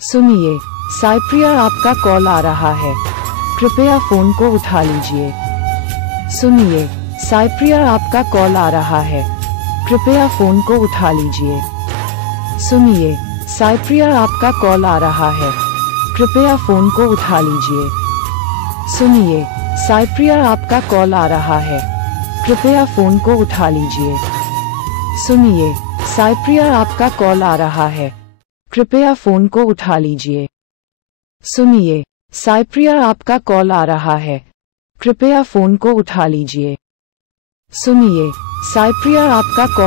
सुनिए, साइप्रिया आपका कॉल आ रहा है, कृपया फोन को उठा लीजिए। सुनिए, साइप्रिया आपका कॉल आ रहा है, कृपया फोन को उठा लीजिए। सुनिए, साइप्रिया आपका कॉल आ रहा है, कृपया फोन को उठा लीजिए। सुनिए, साइप्रिया आपका कॉल आ रहा है, कृपया फोन को उठा लीजिए। सुनिए, साइप्रिया आपका कॉल आ रहा है, कृपया फोन को उठा लीजिए। सुनिए, साइप्रिया आपका कॉल आ रहा है, कृपया फोन को उठा लीजिए। सुनिए, साइप्रिया आपका कॉल